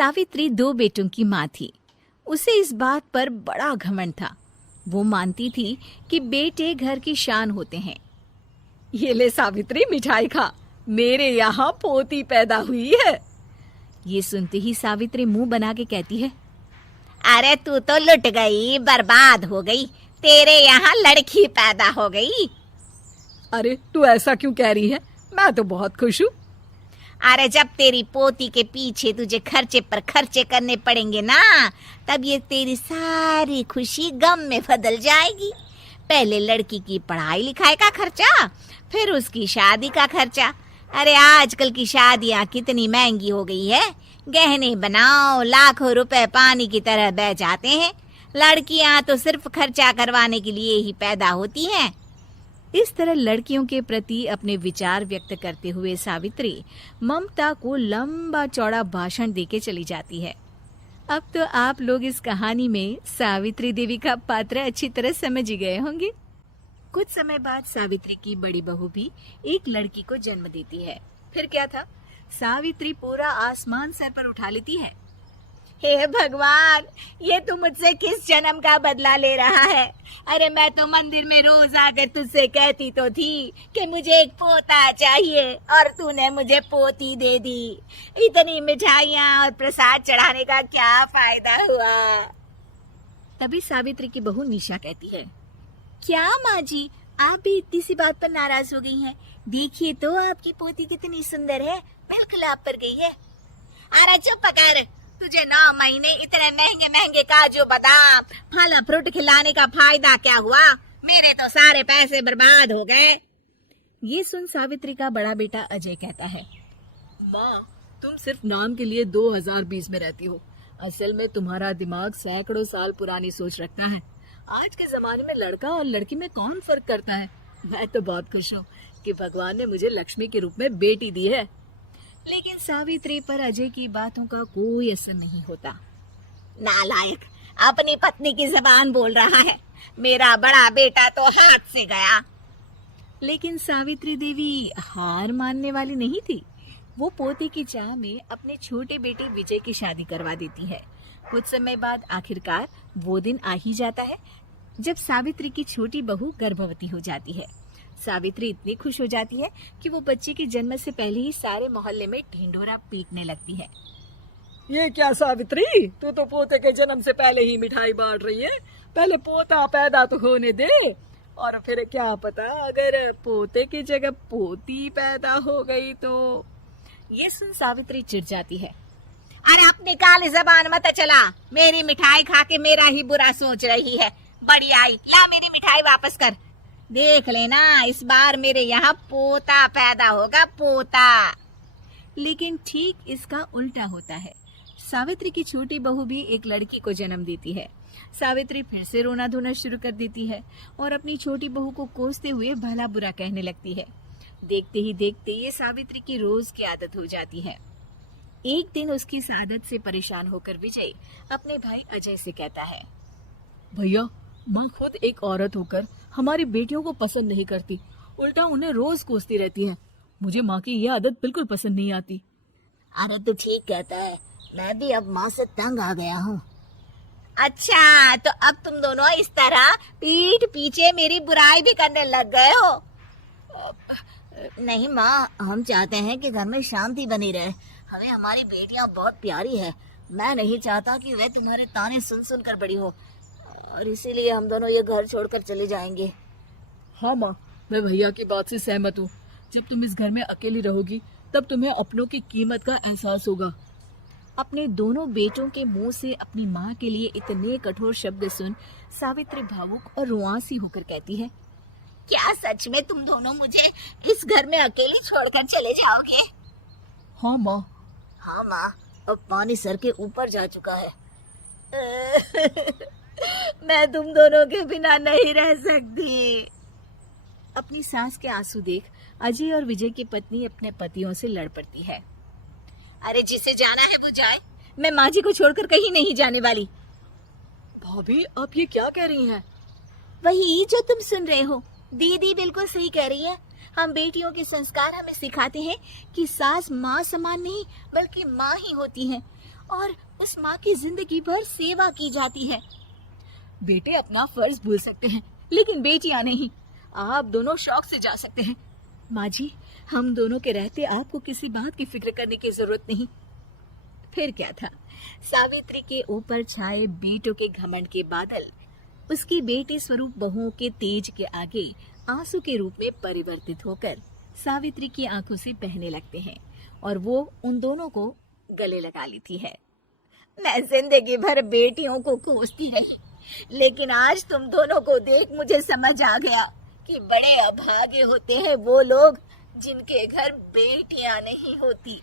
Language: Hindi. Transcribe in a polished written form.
सावित्री 2 बेटों की माँ थी। उसे इस बात पर बड़ा घमंड था। वो मानती थी कि बेटे घर की शान होते हैं। ये ले सावित्री, मिठाई खा, मेरे यहाँ पोती पैदा हुई है। ये सुनते ही सावित्री मुंह बना के कहती है, अरे तू तो लुट गई, बर्बाद हो गई, तेरे यहाँ लड़की पैदा हो गई। अरे तू ऐसा क्यों कह रही है, मैं तो बहुत खुश हूँ। अरे जब तेरी पोती के पीछे तुझे खर्चे पर खर्चे करने पड़ेंगे ना, तब ये तेरी सारी खुशी गम में बदल जाएगी। पहले लड़की की पढ़ाई लिखाई का खर्चा, फिर उसकी शादी का खर्चा। अरे आजकल की शादियाँ कितनी महंगी हो गई है। गहने बनाओ, लाखों रुपए पानी की तरह बह जाते हैं। लड़कियाँ तो सिर्फ खर्चा करवाने के लिए ही पैदा होती हैं। इस तरह लड़कियों के प्रति अपने विचार व्यक्त करते हुए सावित्री ममता को लंबा चौड़ा भाषण देके चली जाती है। अब तो आप लोग इस कहानी में सावित्री देवी का पात्र अच्छी तरह समझ ही गए होंगे। कुछ समय बाद सावित्री की बड़ी बहू भी एक लड़की को जन्म देती है। फिर क्या था, सावित्री पूरा आसमान सर पर उठा लेती है। हे भगवान, ये तू मुझसे किस जन्म का बदला ले रहा है? अरे मैं तो मंदिर में रोज आकर तुझसे कहती तो थी कि मुझे एक पोता चाहिए, और तूने मुझे पोती दे दी। इतनी मिठाइयाँ और प्रसाद चढ़ाने का क्या फायदा हुआ? तभी सावित्री की बहू निशा कहती है, क्या माँ जी, आप भी इतनी सी बात पर नाराज हो गई हैं? देखिए तो आपकी पोती कितनी सुंदर है, बिल्कुल आप पर गई है। अरे चुप कर, तुझे 9 महीने इतने महंगे महंगे काजू बादाम फल फ्रूट खिलाने का फायदा क्या हुआ? मेरे तो सारे पैसे बर्बाद हो गए। ये सुन सावित्री का बड़ा बेटा अजय कहता है, माँ, तुम सिर्फ नाम के लिए 2020 में रहती हो। असल में तुम्हारा दिमाग सैकड़ों साल पुरानी सोच रखता है। आज के जमाने में लड़का और लड़की में कौन फर्क करता है। मैं तो बहुत खुश हूँ कि भगवान ने मुझे लक्ष्मी के रूप में बेटी दी है। लेकिन सावित्री पर अजय की बातों का कोई असर नहीं होता। नालायक, अपनी पत्नी की जबान बोल रहा है। मेरा बड़ा बेटा तो हाथ से गया। लेकिन सावित्री देवी हार मानने वाली नहीं थी। वो पोती की चाह में अपने छोटे बेटे विजय की शादी करवा देती है। कुछ समय बाद आखिरकार वो दिन आ ही जाता है जब सावित्री की छोटी बहू गर्भवती हो जाती है। सावित्री इतनी खुश हो जाती है कि वो बच्चे के जन्म से पहले ही सारे मोहल्ले में ढिंढोरा पीटने लगती है। ये क्या सावित्री, तू तो पोते के जन्म से पहले ही मिठाई बांट रही है। पहले पोता पैदा तो होने दे, और फिर क्या पता अगर पोते की जगह पोती पैदा हो गई तो। ये सुन सावित्री चिढ़ जाती है। अरे अपनी काली जबान मत चला। मेरी मिठाई खा के मेरा ही बुरा सोच रही है। बड़ी आई, ला मेरी मिठाई वापस कर। देख लेना, इस बार मेरे यहाँ पोता पैदा होगा, पोता। लेकिन ठीक इसका उल्टा होता है। सावित्री की छोटी बहू भी एक लड़की को जन्म देती है। सावित्री फिर से रोना धोना शुरू कर देती है और अपनी छोटी बहू को कोसते हुए भला बुरा कहने लगती है। देखते ही देखते ये सावित्री की रोज की आदत हो जाती है। एक दिन उसकी इस आदत से परेशान होकर विजय अपने भाई अजय से कहता है, भैया, माँ खुद एक औरत होकर हमारी बेटियों को पसंद नहीं करती, उल्टा उन्हें रोज कोसती रहती है। मुझे माँ की यह आदत बिल्कुल पसंद नहीं आती। अरे तू ठीक कहता है, मैं भी अब माँ से तंग आ गया हूँ। अच्छा, तो अब तुम दोनों इस तरह पीठ पीछे मेरी बुराई भी करने लग गए हो। नहीं माँ, हम चाहते हैं कि घर में शांति बनी रहे। हमें हमारी बेटियाँ बहुत प्यारी है। मैं नहीं चाहता कि वे तुम्हारे ताने सुन सुन कर बड़ी हो, और इसीलिए हम दोनों ये घर छोड़कर चले जाएंगे। हाँ माँ, मैं भैया की बात से सहमत हूँ। जब तुम इस घर में अकेली रहोगी तब तुम्हें अपनों की कीमत का एहसास होगा। अपने दोनों बेटों के मुंह से अपनी माँ के लिए इतने कठोर शब्द सुन सावित्री भावुक और रुआंसी होकर कहती है, क्या सच में तुम दोनों मुझे इस घर में अकेली छोड़कर चले जाओगे? हाँ माँ। हाँ माँ, अब पानी सर के ऊपर जा चुका है। मैं तुम दोनों के बिना नहीं रह सकती। अपनी सास के आंसू देख अजय और विजय की पत्नी अपने पतियों से लड़ पड़ती है। अरे जिसे जाना है वो जाए, मैं माँ जी को छोड़कर कहीं नहीं जाने वाली। भाभी, आप ये क्या कह रही हैं? वही जो तुम सुन रहे हो। दीदी बिल्कुल सही कह रही है। हम बेटियों के संस्कार हमें सिखाते हैं कि सास माँ समान नहीं बल्कि माँ ही होती हैं, और उस माँ की जिंदगी भर सेवा की जाती है। बेटे अपना फर्ज भूल सकते हैं, लेकिन बेटियां नहीं। आप दोनों शौक से जा सकते हैं। माँ जी, हम दोनों के रहते आपको किसी बात की फिक्र करने की जरूरत नहीं। फिर क्या था, सावित्री के ऊपर छाए बेटों के घमंड के बादल उसकी बेटी स्वरूप बहुओं के तेज के आगे आंसू के रूप में परिवर्तित होकर सावित्री की आंखों से बहने लगते हैं और वो उन दोनों को गले लगा लेती है। मैं जिंदगी भर बेटियों को कोसती रही, लेकिन आज तुम दोनों को देख मुझे समझ आ गया कि बड़े अभागे होते हैं वो लोग जिनके घर बेटियां नहीं होती।